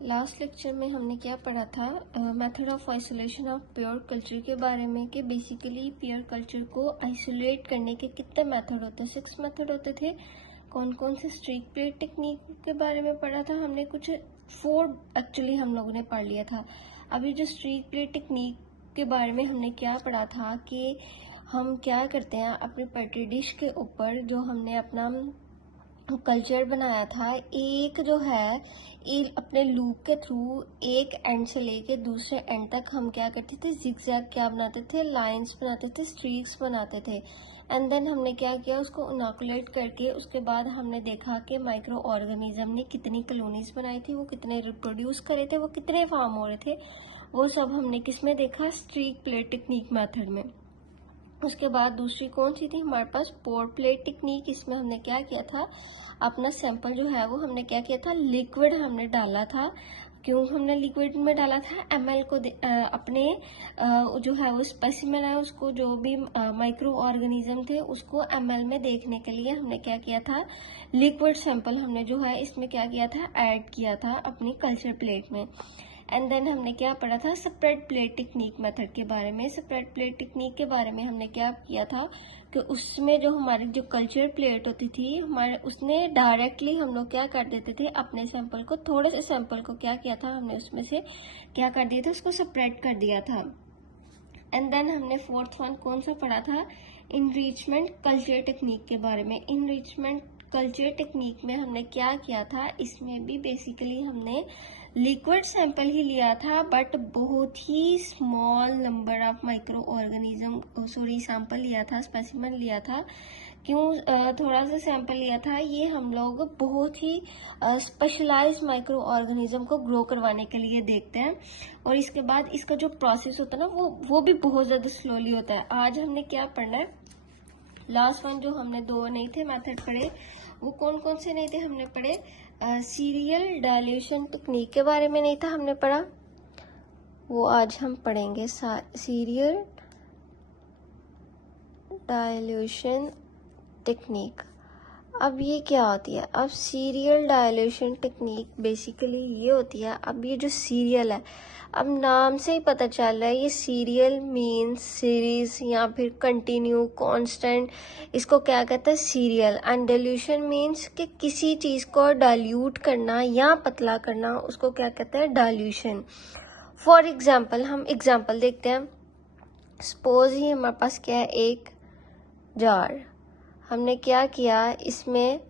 Last lecture में हमने क्या पढ़ा था, method of isolation of pure culture के बारे में कि बेसिकली प्योर कल्चर को आइसोलेट करने के कितने मेथड होते हैं। 6 मेथड होते थे। कौन कौन से? स्ट्रीक प्लेट टेक्निक के बारे में पढ़ा था हमने, कुछ 4 एक्चुअली हम लोगों ने पढ़ लिया था। अभी जो स्ट्रीक प्लेट टेक्निक के बारे में हमने क्या पढ़ा था कि हम क्या करते हैं, अपने पेट्री डिश के ऊपर जो हमने अपना कल्चर बनाया था, एक जो है अपने लूप के थ्रू एक एंड से लेके दूसरे एंड तक हम क्या करते थे, जिगजैग क्या बनाते थे, लाइंस बनाते थे, स्ट्रीक्स बनाते थे। एंड देन हमने क्या किया, उसको इनोकुलेट करके उसके बाद हमने देखा कि माइक्रो ऑर्गेनिज्म ने कितनी कॉलोनीज बनाई थी, वो कितने रिप्रोड्यूस करे थे, वो कितने फार्म हो रहे थे, वो सब हमने किस में देखा, स्ट्रीक प्लेट टेक्निक मेथड में। उसके बाद दूसरी कौन सी थी हमारे पास, पोर प्लेट टेक्निक। इसमें हमने क्या किया था, अपना सैंपल जो है वो हमने क्या किया था, लिक्विड हमने डाला था। क्यों हमने लिक्विड में डाला था, एमएल को अपने जो है वो स्पेसिमेन है उसको, जो भी माइक्रो ऑर्गेनिज्म थे उसको एमएल में देखने के लिए हमने क्या किया था, लिक्विड सैंपल हमने जो है इसमें क्या किया था, ऐड किया था अपनी कल्चर प्लेट में। एंड देन हमने क्या पढ़ा था, स्प्रेड प्लेट टेक्निक मेथड के बारे में। स्प्रेड प्लेट टेक्निक के बारे में हमने क्या किया था कि उसमें जो हमारी जो कल्चर प्लेट होती थी हमारे, उसने डायरेक्टली हम लोग क्या कर देते थे, अपने सैंपल को, थोड़े से सैंपल को क्या किया था हमने, उसमें से क्या कर दिया था, उसको स्प्रेड कर दिया था। एंड देन हमने 4th वन कौन सा पढ़ा था, इनरिचमेंट कल्चर टेक्निक के बारे में। इनरिचमेंट कल्चर टेक्निक में हमने क्या किया था, इसमें भी बेसिकली हमने लिक्विड सैंपल ही लिया था, बट बहुत ही small number of micro organism sample लिया था, स्पेसिमेन लिया था। क्यों थोड़ा सा सैंपल लिया था, ये हम लोग बहुत ही स्पेशलाइज्ड माइक्रो ऑर्गेनिज्म को ग्रो करवाने के लिए देखते हैं। और इसके बाद इसका जो प्रोसेस होता है ना, वो भी बहुत ज्यादा स्लोली होता है। आज हमने क्या पढ़ना है, लास्ट वन जो हमने 2 नहीं थे मेथड पढ़े, वो कौन कौन से नहीं थे हमने पढ़े, सीरियल डायल्यूशन टेक्निक के बारे में नहीं था हमने पढ़ा, वो आज हम पढ़ेंगे। Serial dilution technique. अब ये क्या होती है, अब सीरियल डायल्यूशन टेक्निक बेसिकली ये होती है, अब ये जो सीरियल है, अब नाम से ही पता चल रहा है, ये सीरियल मीन्स सीरीज या फिर कंटिन्यू, कांस्टेंट, इसको क्या कहते हैं, सीरियल। एंड डायल्यूशन मीन्स कि किसी चीज को डाइल्यूट करना या पतला करना, उसको क्या कहते हैं, डाइल्यूशन। फॉर एग्जाम्पल, हम एग्जाम्पल देखते हैं। सपोज ही हमारे पास क्या है, एक जार, हमने क्या किया, इसमें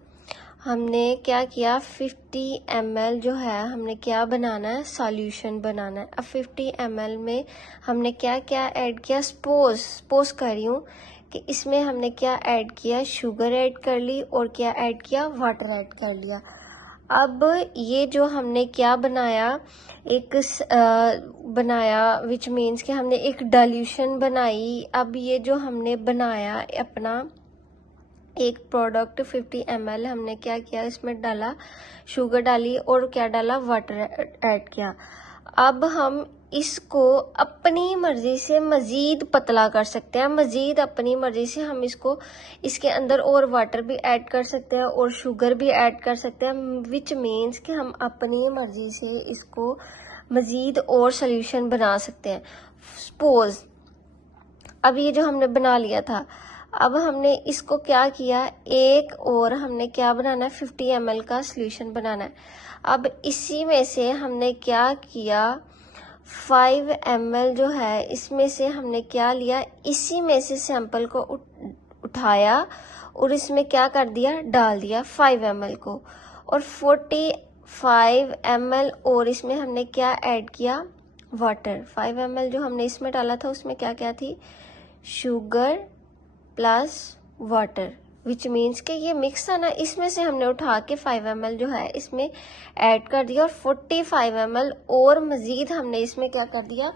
हमने क्या किया, 50 ml जो है हमने क्या बनाना है, सॉल्यूशन बनाना है। अब 50 ml में हमने क्या क्या ऐड किया, सपोज कर रही हूँ कि इसमें हमने क्या ऐड किया, शुगर ऐड कर ली और क्या ऐड किया, वाटर ऐड कर लिया। अब ये जो हमने क्या बनाया, एक बनाया, विच मीन्स कि हमने एक डाइल्यूशन बनाई। अब ये जो हमने बनाया अपना एक प्रोडक्ट 50 ml, हमने क्या किया, इसमें डाला, शुगर डाली और क्या डाला, वाटर ऐड किया। अब हम इसको अपनी मर्जी से मजीद पतला कर सकते हैं, मजीद अपनी मर्जी से हम इसको, इसके अंदर और वाटर भी ऐड कर सकते हैं और शुगर भी ऐड कर सकते हैं, विच मीन्स कि हम अपनी मर्जी से इसको मजीद और सोल्यूशन बना सकते हैं। सपोज अब ये जो हमने बना लिया था, अब हमने इसको क्या किया, एक और हमने क्या बनाना है, 50 ml का सोल्यूशन बनाना है। अब इसी में से हमने क्या किया, 5 ml जो है इसमें से हमने क्या लिया, इसी में से सैंपल को उठाया और इसमें क्या कर दिया, डाल दिया 5 ml को, और 45 ml और इसमें हमने क्या ऐड किया, वाटर। 5 ml जो हमने इसमें डाला था उसमें क्या क्या थी, sugar plus water, which means कि ये मिक्स है ना, इसमें से हमने उठा के 5 ml जो है इसमें ऐड कर दिया और 45 ml और मजीद हमने इसमें क्या कर दिया,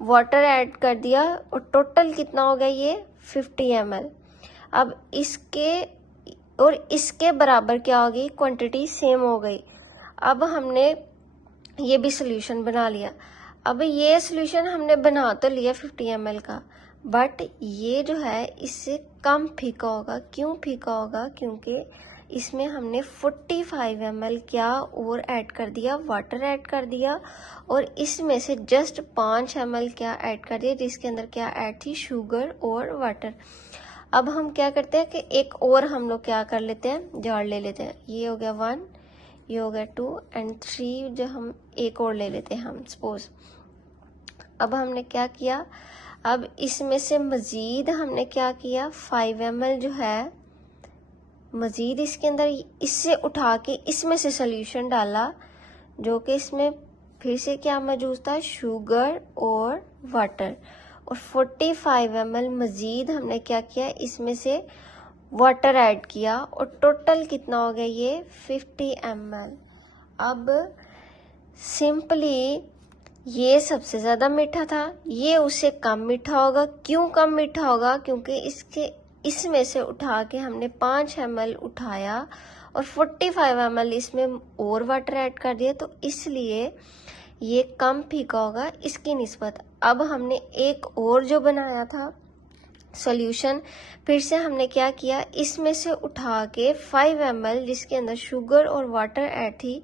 वाटर ऐड कर दिया, और टोटल कितना हो गया ये 50 ml। अब इसके और इसके बराबर क्या हो गई, क्वांटिटी सेम हो गई। अब हमने ये भी सोल्यूशन बना लिया। अब ये सोल्यूशन हमने बना तो लिया 50 ml का, बट ये जो है इससे कम फीका होगा। क्यों फीका होगा, क्योंकि इसमें हमने 45 ml क्या और ऐड कर दिया, वाटर ऐड कर दिया, और इसमें से जस्ट 5 ml क्या ऐड कर दिया, जिसके अंदर क्या ऐड थी, शुगर और वाटर। अब हम क्या करते हैं कि एक और हम लोग क्या कर लेते हैं, जार ले लेते हैं। ये हो गया 1, ये हो गया 2 एंड 3, जो हम एक और ले लेते हैं हम सपोज। अब हमने क्या किया, अब इसमें से मज़ीद हमने क्या किया, 5 ml जो है मज़ीद इसके अंदर इससे उठा के इसमें से सॉल्यूशन डाला, जो कि इसमें फिर से क्या मौजूद था, शुगर और वाटर। और 45 ml मज़ीद हमने क्या किया, इसमें से वाटर ऐड किया, और टोटल कितना हो गया ये 50 ml। अब सिंपली ये सबसे ज़्यादा मीठा था, ये उससे कम मीठा होगा। क्यों कम मीठा होगा, क्योंकि इसमें से उठा के हमने 5 ml उठाया और 45 ml इसमें और वाटर ऐड कर दिया, तो इसलिए ये कम फीका होगा इसकी निस्बत। अब हमने एक और जो बनाया था सॉल्यूशन, फिर से हमने क्या किया, इसमें से उठा के 5 ml जिसके अंदर शुगर और वाटर ऐड थी,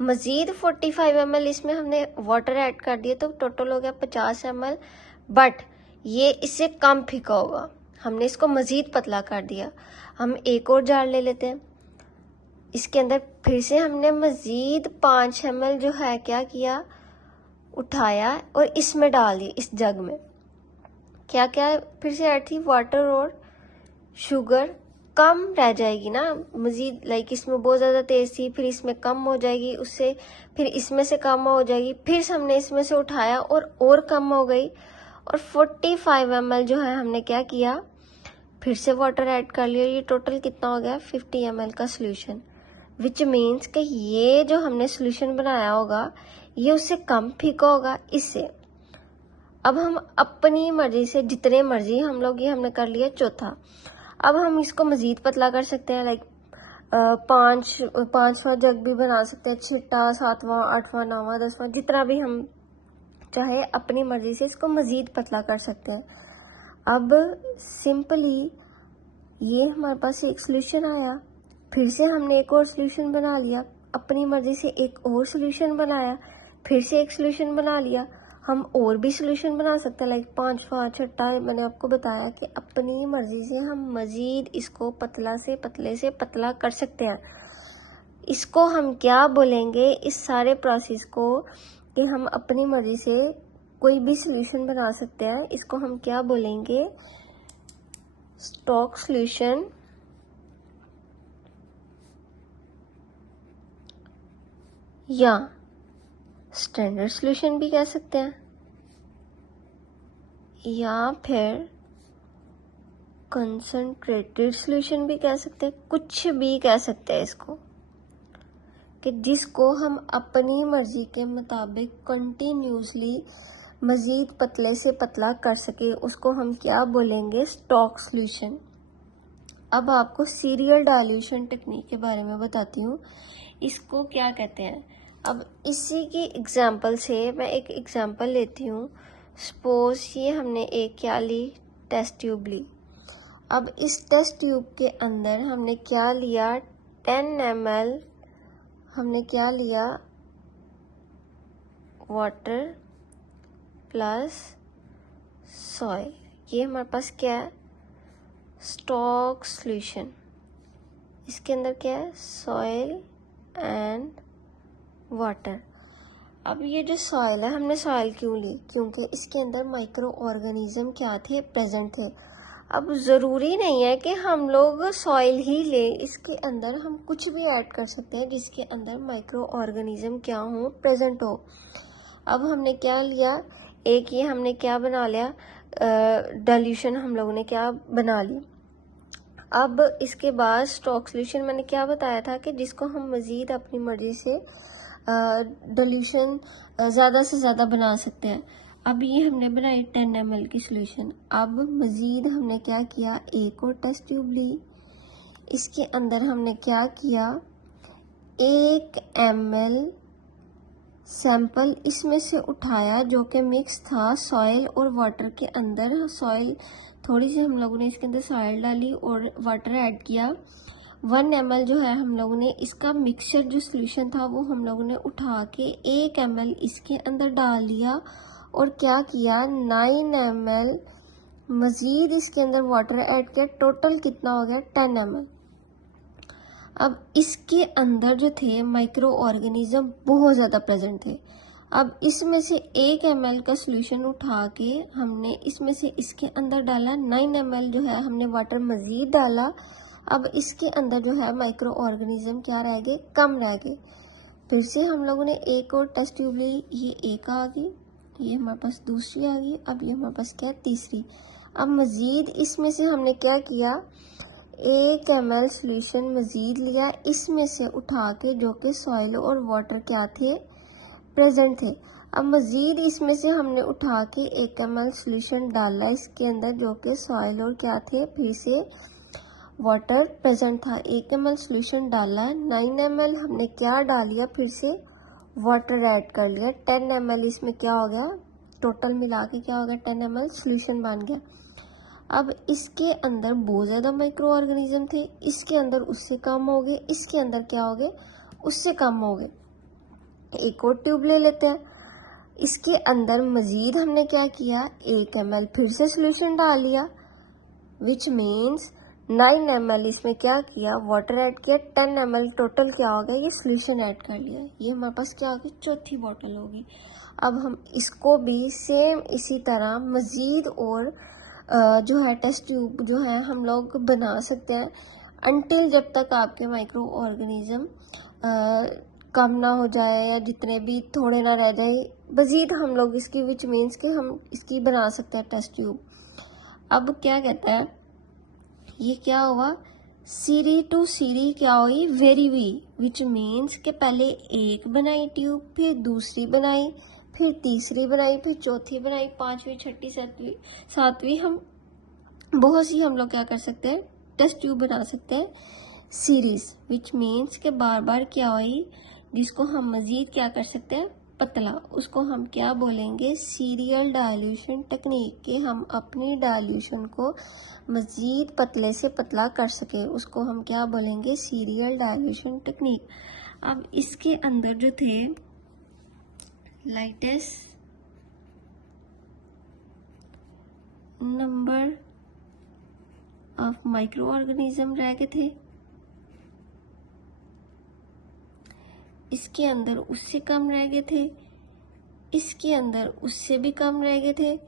मज़ीद 45 ml इसमें हमने वाटर ऐड कर दिया, तो टोटल हो गया 50 ml। बट ये इससे कम फीका होगा, हमने इसको मज़ीद पतला कर दिया। हम एक और जार ले लेते हैं, इसके अंदर फिर से हमने मज़ीद 5 ml जो है क्या किया, उठाया और इसमें डाल दिया। इस जग में क्या क्या फिर से ऐड थी, वाटर और शुगर। कम रह जाएगी ना मज़ीद, लाइक इसमें बहुत ज़्यादा तेज़ थी, फिर इसमें कम हो जाएगी, उससे फिर इसमें से कम हो जाएगी, फिर हमने इसमें से उठाया और कम हो गई। और 45 ml जो है हमने क्या किया, फिर से वाटर ऐड कर लिया। ये टोटल कितना हो गया, 50 ml का सोल्यूशन, विच मीन्स कि ये जो हमने सोल्यूशन बनाया होगा ये उससे कम फीका होगा इससे। अब हम अपनी मर्जी से जितने मर्जी हम लोग, ये हमने कर लिया चौथा। अब हम इसको मज़ीद पतला कर सकते हैं, लाइक 5वां जग भी बना सकते हैं, 6वां, 7वां, 8वां, 9वां, 10वां, जितना भी हम चाहे अपनी मर्जी से इसको मज़ीद पतला कर सकते हैं। अब सिंपली ये हमारे पास एक सोल्यूशन आया, फिर से हमने एक और सोल्यूशन बना लिया, अपनी मर्जी से एक और सोल्यूशन बनाया, फिर से एक सोल्यूशन बना लिया। हम और भी सोल्यूशन बना सकते हैं, लाइक 5वां, 6वां, मैंने आपको बताया कि अपनी मर्जी से हम मज़ीद इसको पतले से पतला कर सकते हैं। इसको हम क्या बोलेंगे, इस सारे प्रोसेस को, कि हम अपनी मर्जी से कोई भी सोल्यूशन बना सकते हैं, इसको हम क्या बोलेंगे, स्टॉक सोल्यूशन या स्टैंडर्ड सोल्यूशन भी कह सकते हैं, या फिर कंसंट्रेटेड सोल्यूशन भी कह सकते हैं, कुछ भी कह सकते हैं इसको, कि जिसको हम अपनी मर्जी के मुताबिक कंटिन्यूसली मज़ीद पतले से पतला कर सके, उसको हम क्या बोलेंगे, स्टॉक सोल्यूशन। अब आपको सीरियल डाइल्यूशन टेक्निक के बारे में बताती हूँ, इसको क्या कहते हैं। अब इसी की एग्जांपल से मैं एक एग्जांपल लेती हूँ। सपोज ये हमने एक क्या ली, टेस्ट ट्यूब ली। अब इस टेस्ट ट्यूब के अंदर हमने क्या लिया, 10 ml हमने क्या लिया, वाटर प्लस सॉइल। ये हमारे पास क्या है, स्टॉक सॉल्यूशन। इसके अंदर क्या है, सॉइल एंड वाटर। अब ये जो सॉइल है, हमने सॉइल क्यों ली, क्योंकि इसके अंदर माइक्रो ऑर्गेनिज्म क्या थे, प्रेजेंट थे। अब ज़रूरी नहीं है कि हम लोग सॉइल ही ले, इसके अंदर हम कुछ भी ऐड कर सकते हैं जिसके अंदर माइक्रो ऑर्गेनिज्म क्या हो, प्रेजेंट हो। अब हमने क्या लिया, एक ये हमने क्या बना लिया, डाइल्यूशन हम लोगों ने क्या बना ली। अब इसके बाद स्टॉक सोल्यूशन मैंने क्या बताया था कि जिसको हम मज़ीद अपनी मर्जी से डाइल्यूशन ज़्यादा से ज़्यादा बना सकते हैं। अब ये हमने बनाई 10 ml की सोल्यूशन। अब मज़ीद हमने क्या किया, एक और टेस्ट ट्यूब ली, इसके अंदर हमने क्या किया, 1 ml सैंपल इसमें से उठाया जो कि मिक्स था सॉइल और वाटर के अंदर। सॉइल थोड़ी सी हम लोगों ने इसके अंदर सॉइल डाली और वाटर ऐड किया, 1 ml जो है हम लोगों ने इसका मिक्सचर जो सोल्यूशन था वो हम लोगों ने उठा के 1 ml इसके अंदर डाल दिया और क्या किया 9 ml मज़ीद इसके अंदर वाटर ऐड किया। टोटल कितना हो गया 10 ml। अब इसके अंदर जो थे माइक्रो ऑर्गेनिज्म बहुत ज़्यादा प्रेजेंट थे। अब इसमें से 1 ml का सोल्यूशन उठा के हमने इसमें से इसके अंदर डाला। 9 ml जो है हमने वाटर मज़ीद डाला। अब इसके अंदर जो है माइक्रो ऑर्गेनिज्म क्या रह गए, कम रह गए। फिर से हम लोगों ने एक और टेस्ट ट्यूब ली, ये एक आ गई, ये हमारे पास दूसरी आ गई, अब ये हमारे पास क्या है तीसरी। अब मज़ीद इसमें से हमने क्या किया 1 ml सोल्यूशन मज़ीद लिया, इसमें से उठा के जो कि सॉइल और वाटर क्या थे प्रेजेंट थे। अब मज़ीद इसमें से हमने उठा के 1 ml सोल्यूशन डाला इसके अंदर जो कि सॉइल और क्या थे फिर से वाटर प्रेजेंट था। 1 ml सोल्यूशन डाला, 9 ml हमने क्या डाल लिया फिर से वाटर ऐड कर लिया। 10 ml इसमें क्या हो गया, टोटल मिला के क्या हो गया 10 ml सोल्यूशन बन गया। अब इसके अंदर बहुत ज़्यादा माइक्रो ऑर्गेनिज्म थे, इसके अंदर उससे कम हो गए, इसके अंदर क्या हो गए उससे कम हो गए। एक और ट्यूब ले लेते हैं, इसके अंदर मज़ीद हमने क्या किया 1 ml फिर से सोल्यूशन डाल लिया, विच मीन्स 9 ml इसमें क्या किया वाटर ऐड किया। 10 ml टोटल क्या हो गया ये सोल्यूशन ऐड कर लिया। ये हमारे पास क्या होगी चौथी बॉटल होगी। अब हम इसको भी सेम इसी तरह मज़ीद और जो है टेस्ट ट्यूब जो है हम लोग बना सकते हैं अनटिल जब तक आपके माइक्रो ऑर्गेनिज्म कम ना हो जाए या जितने भी थोड़े ना रह जाए। मज़ीद हम लोग इसकी विच मीन्स के हम इसकी बना सकते हैं टेस्ट ट्यूब। अब क्या कहता है ये क्या हुआ सीरी टू सीरी क्या हुई वेरी वी, विच मीन्स के पहले एक बनाई ट्यूब, फिर दूसरी बनाई, फिर तीसरी बनाई, फिर चौथी बनाई, पांचवी छठी सातवीं हम बहुत सी हम लोग क्या कर सकते हैं टेस्ट ट्यूब बना सकते हैं सीरीज, विच मीन्स के बार बार क्या हुई जिसको हम मजीद क्या कर सकते हैं पतला, उसको हम क्या बोलेंगे सीरियल डायल्यूशन टेक्निक के हम अपनी डायल्यूशन को मजीद पतले से पतला कर सके, उसको हम क्या बोलेंगे सीरियल डायल्यूशन टेक्निक। अब इसके अंदर जो थे lightest number of micro organism रह गए थे, इसके अंदर उससे कम रह गए थे, इसके अंदर उससे भी कम रह गए थे,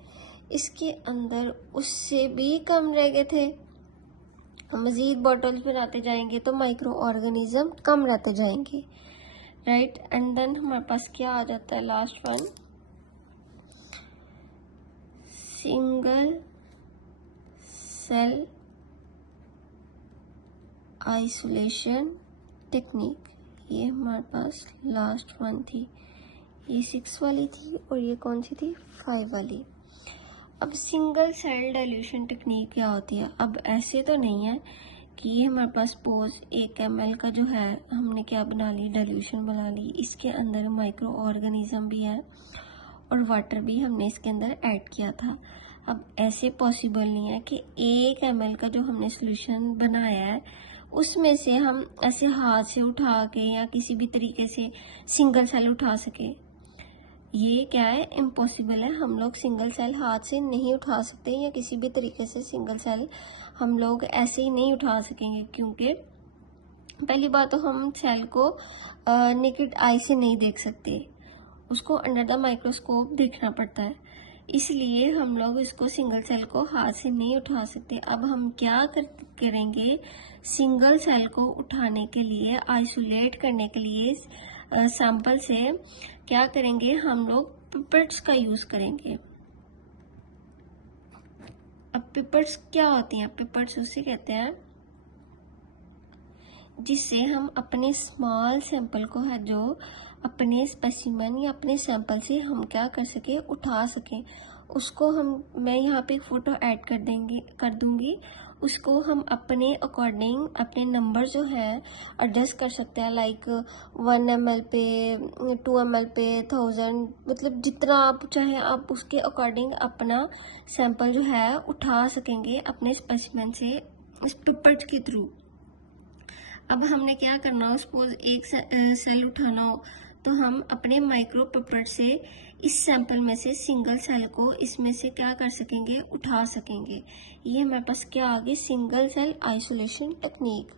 इसके अंदर उससे भी कम रह गए थे। मजीद बॉटल्स बनाते जाएंगे तो माइक्रो ऑर्गेनिज्म कम रहते जाएंगे, राइट। एंड देन हमारे पास क्या आ जाता है last one single cell isolation technique. ये हमारे पास लास्ट वन थी, ये 6 वाली थी और ये कौन सी थी 5 वाली। अब सिंगल सेल डाइल्यूशन टेक्निक क्या होती है। अब ऐसे तो नहीं है कि ये हमारे पास सपोज 1 ml का जो है हमने क्या बना ली डाइल्यूशन बना ली, इसके अंदर माइक्रो ऑर्गेनिज्म भी है और वाटर भी हमने इसके अंदर ऐड किया था। अब ऐसे पॉसिबल नहीं है कि 1 ml का जो हमने सोल्यूशन बनाया है उसमें से हम ऐसे हाथ से उठा के या किसी भी तरीके से सिंगल सेल उठा सके। ये क्या है इम्पॉसिबल है, हम लोग सिंगल सेल हाथ से नहीं उठा सकते या किसी भी तरीके से सिंगल सेल हम लोग ऐसे ही नहीं उठा सकेंगे, क्योंकि पहली बात तो हम सेल को नेकेड आई से नहीं देख सकते, उसको अंडर द माइक्रोस्कोप देखना पड़ता है, इसलिए हम लोग इसको सिंगल सेल को हाथ से नहीं उठा सकते। अब हम क्या करेंगे सिंगल सेल को उठाने के लिए आइसोलेट करने के लिए सैंपल से क्या करेंगे हम लोग पिपेट्स का यूज करेंगे। अब पिपेट्स क्या होती हैं, पिपेट्स उसे कहते हैं जिससे हम अपने स्मॉल सैंपल को है जो अपने स्पेसिमेन या अपने सैंपल से हम क्या कर सके उठा सके, उसको मैं यहाँ पे एक फोटो ऐड कर दूंगी, उसको हम अपने अकॉर्डिंग अपने नंबर जो है एडजस्ट कर सकते हैं, लाइक 1 ml पे 2 ml पे 1000, मतलब जितना आप चाहे आप उसके अकॉर्डिंग अपना सैंपल जो है उठा सकेंगे अपने स्पेसिमेन से इस पिपेट के थ्रू। अब हमने क्या करना हो, सपोज एक सेल उठाना हो तो हम अपने माइक्रो पपेट से इस सैंपल में से सिंगल सेल को इसमें से क्या कर सकेंगे, उठा सकेंगे। ये हमारे पास क्या आ गई, सिंगल सेल आइसोलेशन टेक्निक।